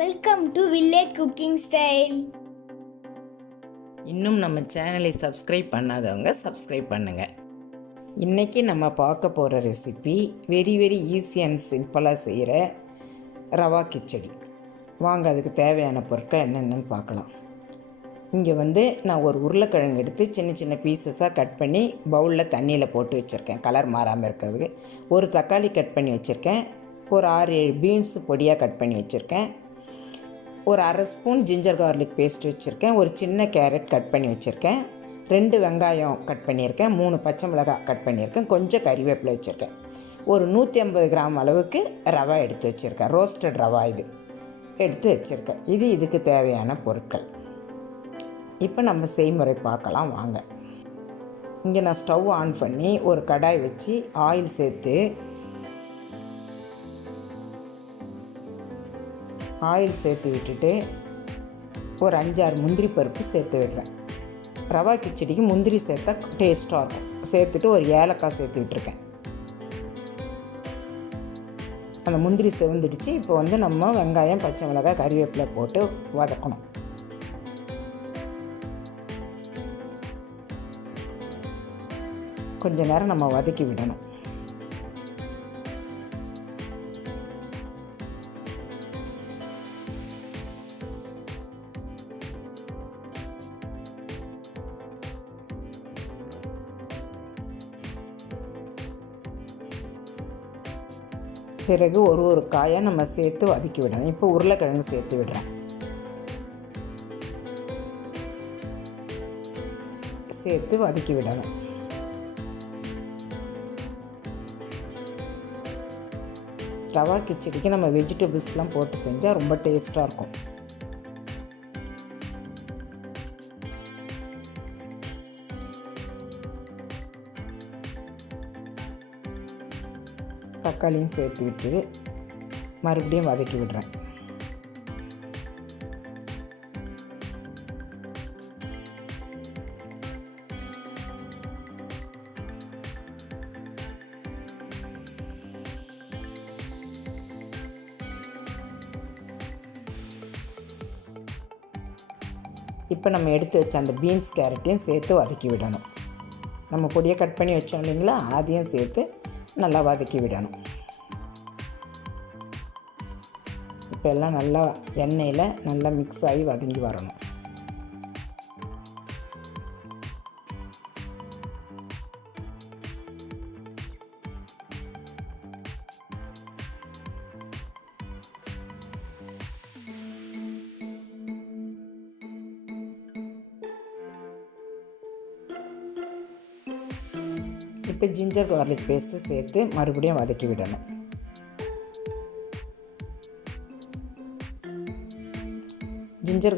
Welcome to village cooking style. இன்னும் நம்ம சேனலை சப்ஸ்கிரைப் பண்ணாதவங்க சப்ஸ்கிரைப் பண்ணுங்கள். இன்றைக்கி நம்ம பார்க்க போகிற ரெசிபி வெரி ஈஸி அண்ட் சிம்பிளாக செய்கிற ரவா கிச்சடி. வாங்க அதுக்கு தேவையான பொருட்கள் என்னென்னு பார்க்கலாம். இங்கே நான் ஒரு உருளைக்கிழங்கு எடுத்து சின்ன சின்ன பீசஸாக கட் பண்ணி பவுலில் தண்ணியில் போட்டு வச்சுருக்கேன், கலர் மாறாமல் இருக்கிறதுக்கு. ஒரு தக்காளி கட் பண்ணி வச்சுருக்கேன். ஒரு 6-7 பீன்ஸ் பொடியாக கட் பண்ணி வச்சுருக்கேன். ஒரு அரை ஸ்பூன் ஜிஞ்சர் கார்லிக் பேஸ்ட் வச்சுருக்கேன். ஒரு சின்ன கேரட் கட் பண்ணி வச்சுருக்கேன். 2 வெங்காயம் கட் பண்ணியிருக்கேன். 3 பச்சை மிளகாய் கட் பண்ணியிருக்கேன். கொஞ்சம் கறிவேப்பிலை வச்சுருக்கேன். ஒரு 150 கிராம் அளவுக்கு ரவா எடுத்து வச்சுருக்கேன். ரோஸ்டட் ரவா இது எடுத்து வச்சுருக்கேன். இதுக்கு தேவையான பொருட்கள். இப்போ நம்ம செய்முறை பார்க்கலாம் வாங்க. இங்கே நான் ஸ்டவ் ஆன் பண்ணி ஒரு கடாய் வச்சு ஆயில் சேர்த்து விட்டுட்டு ஒரு 5-6 முந்திரி பருப்பு சேர்த்து விடுறேன். ரவா கிச்சடிக்கு முந்திரி சேர்த்தா டேஸ்ட்டாக இருக்கும். சேர்த்துட்டு ஒரு ஏலக்காய் சேர்த்து விட்டுருக்கேன். அந்த முந்திரி செவந்துடுச்சு. இப்போ நம்ம வெங்காயம், பச்சை மிளகாய், கறிவேப்பிலை போட்டு வதக்கணும். கொஞ்ச நேரம் நம்ம வதக்கி விடணும். பிறகு ஒரு காயை நம்ம சேர்த்து வதக்கி விடணும். இப்போ உருளைக்கிழங்கு சேர்த்து விடுறேன். சேர்த்து வதக்கி விடணும். ரவா கிச்சடிக்கு நம்ம வெஜிடபிள்ஸ்லாம் போட்டு செஞ்சால் ரொம்ப டேஸ்ட்டாக இருக்கும். தக்காளியும் சேர்த்து விட்டு மறுபடியும் வதக்கி விடுறேன். இப்போ நம்ம எடுத்து வச்ச அந்த பீன்ஸ் கேரட்டையும் சேர்த்து வதக்கி விடணும். நம்ம பொடியை கட் பண்ணி வச்சோம் இல்லைங்களா, அதையும் சேர்த்து நல்லா வதக்கி விடணும். இப்போ எல்லாம் நல்லா எண்ணெயில் நல்லா மிக்ஸ் ஆகி வதங்கி வரணும். இப்போ ஜிஞ்சர் கார்லிக் பேஸ்ட்டு சேர்த்து மறுபடியும் வதக்கி விடணும். ஜிஞ்சர்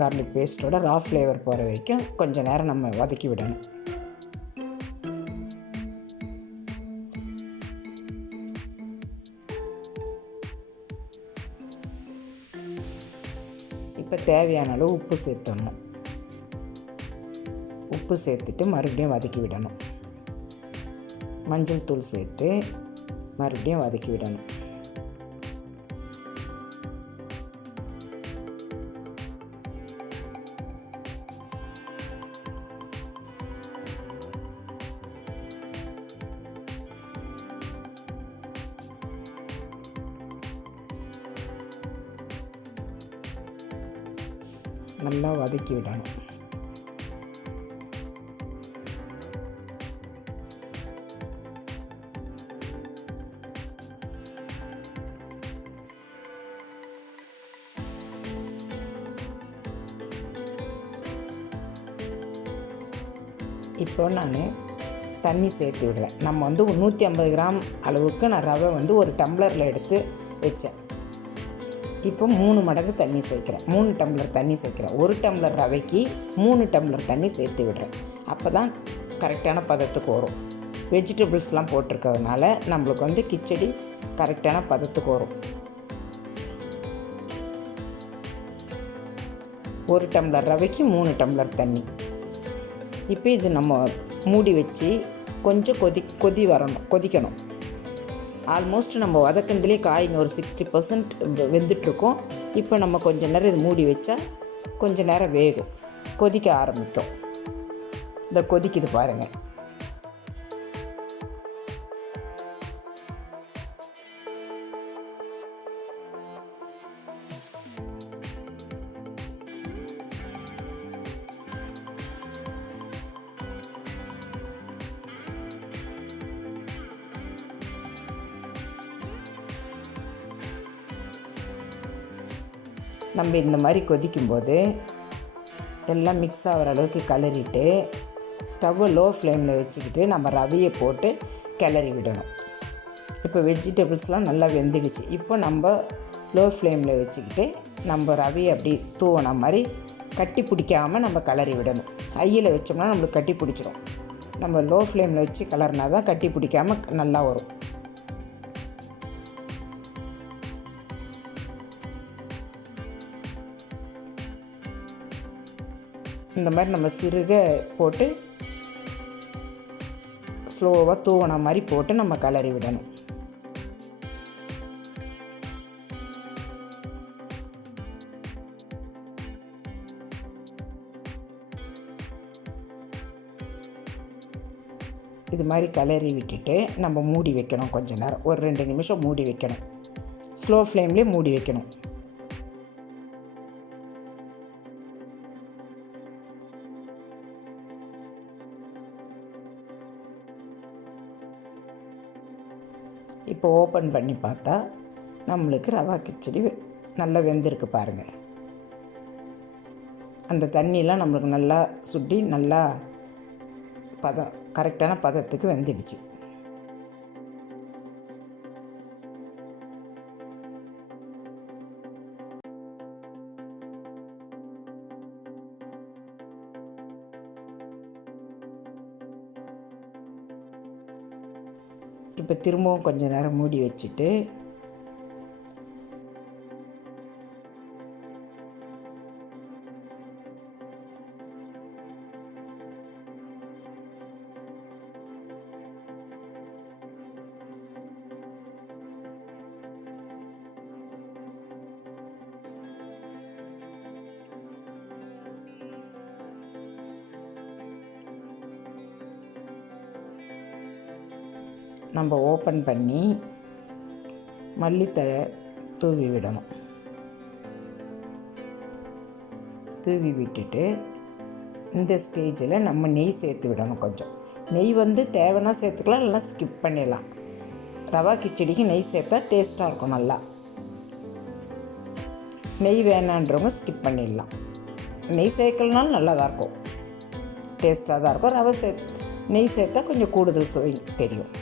கார்லிக் பேஸ்ட்டோட ரா ஃப்ளேவர் போகிற வரைக்கும் கொஞ்சம் நேரம் நம்ம வதக்கி விடணும். இப்போ தேவையான அளவு உப்பு சேர்த்துடணும். உப்பு சேர்த்துட்டு மறுபடியும் வதக்கி விடணும். மஞ்சள் தூள் சேர்த்து மறுபடியும் வதக்கி விடணும். நல்லா வதக்கி விடணும். இப்போ நான் தண்ணி சேர்த்து விடுறேன். நம்ம 150 கிராம் அளவுக்கு நான் ரவை ஒரு டம்ளரில் எடுத்து வச்சேன். இப்போ 3 மடங்கு தண்ணி சேர்க்குறேன். 3 டம்ளர் தண்ணி சேர்க்குறேன். 1 டம்ளர் ரவைக்கு 3 டம்ளர் தண்ணி சேர்த்து விடுறேன். அப்போ தான் கரெக்டான பதத்துக்கு வரும். வெஜிடபிள்ஸ்லாம் போட்டிருக்கிறதுனால நம்மளுக்கு கிச்சடி கரெக்டான பதத்துக்கு வரும். 1 டம்ளர் ரவைக்கு 3 டம்ளர் தண்ணி. இப்போ இது நம்ம மூடி வச்சு கொஞ்சம் கொதிக்கணும். ஆல்மோஸ்ட் நம்ம வதக்கினதுலேயே காய்ங்க ஒரு 60% வெந்துட்டுருக்கோம். இப்போ நம்ம கொஞ்ச நேரம் இது மூடி வச்சா கொஞ்ச நேரம் வேகும், கொதிக்க ஆரம்பிக்கும். இந்த கொதிக்குது பாருங்கள். நம்ம இந்த மாதிரி கொதிக்கும்போது எல்லாம் மிக்ஸ் ஆகிற அளவுக்கு கிளறிட்டு ஸ்டவ்வை லோ ஃப்ளேமில் வச்சுக்கிட்டு நம்ம ரவையை போட்டு கிளறி விடணும். இப்போ வெஜிடபிள்ஸ்லாம் நல்லா வெந்துடுச்சு. இப்போ நம்ம லோ ஃப்ளேமில் வச்சுக்கிட்டு நம்ம ரவையை அப்படி தூவன மாதிரி கட்டி பிடிக்காமல் நம்ம கிளறி விடணும். ஹையில் வச்சோம்னா நம்மளுக்கு கட்டி பிடிச்சிடும். நம்ம லோ ஃப்ளேமில் வச்சு கிளறினா தான் கட்டி பிடிக்காமல் நல்லா வரும். இந்த மாதிரி நம்ம சிறுக போட்டு ஸ்லோவாக தூவன மாதிரி போட்டு நம்ம கிளறி விடணும். இது மாதிரி கிளறி விட்டுட்டு நம்ம மூடி வைக்கணும். கொஞ்ச நேரம் ஒரு 2 நிமிஷம் மூடி வைக்கணும். ஸ்லோ ஃப்ளேம்லேயே மூடி வைக்கணும். இப்போ ஓப்பன் பண்ணி பார்த்தா நம்மளுக்கு ரவா கிச்சடி நல்லா வெந்திருக்கு பாருங்கள். அந்த தண்ணியெலாம் நம்மளுக்கு நல்லா சுண்டி நல்லா கரெக்டான பதத்துக்கு வெந்துடுச்சு. இப்போ திரும்பவும் கொஞ்சம் நேரம் மூடி வச்சுட்டு நம்ம ஓப்பன் பண்ணி மல்லித்தழை தூவி விடணும். தூவி விட்டுட்டு இந்த ஸ்டேஜில் நம்ம நெய் சேர்த்து விடணும். கொஞ்சம் நெய் தேவைன்னா சேர்த்துக்கலாம், இல்லைனா ஸ்கிப் பண்ணிடலாம். ரவா கிச்சடிக்கு நெய் சேர்த்தா டேஸ்ட்டாக இருக்கும். நல்லா நெய் வேணான்றவங்க ஸ்கிப் பண்ணிடலாம். நெய் சேர்க்கலனாலும் நல்லா தான் இருக்கும், டேஸ்ட்டாக தான் இருக்கும். நெய் சேர்த்தா கொஞ்சம் கூடுதல் சுவை தெரியும்.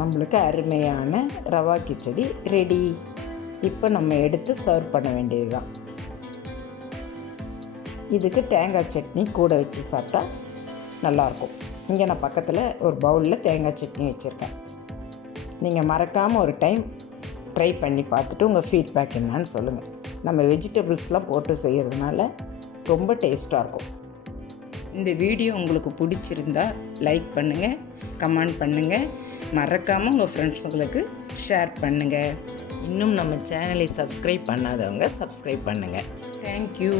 நம்மளுக்கு அருமையான ரவா கிச்சடி ரெடி. இப்போ நம்ம எடுத்து சர்வ் பண்ண வேண்டியது தான். இதுக்கு தேங்காய் சட்னி கூட வச்சு சாப்பிட்டா நல்லாயிருக்கும். இங்கே நான் பக்கத்தில் ஒரு பவுலில் தேங்காய் சட்னி வச்சுருக்கேன். நீங்கள் மறக்காமல் ஒரு டைம் ட்ரை பண்ணி பார்த்துட்டு உங்கள் ஃபீட்பேக் என்னான்னு சொல்லுங்கள். நம்ம வெஜிடபிள்ஸ்லாம் போட்டு செய்கிறதுனால ரொம்ப டேஸ்ட்டாக இருக்கும். இந்த வீடியோ உங்களுக்கு பிடிச்சிருந்தா லைக் பண்ணுங்கள், கமெண்ட் பண்ணுங்கள், மறக்காமல் உங்கள் ஃப்ரெண்ட்ஸுங்களுக்கு ஷேர் பண்ணுங்கள். இன்னும் நம்ம சேனலை சப்ஸ்கிரைப் பண்ணாதவங்க சப்ஸ்கிரைப் பண்ணுங்கள். தேங்க்யூ.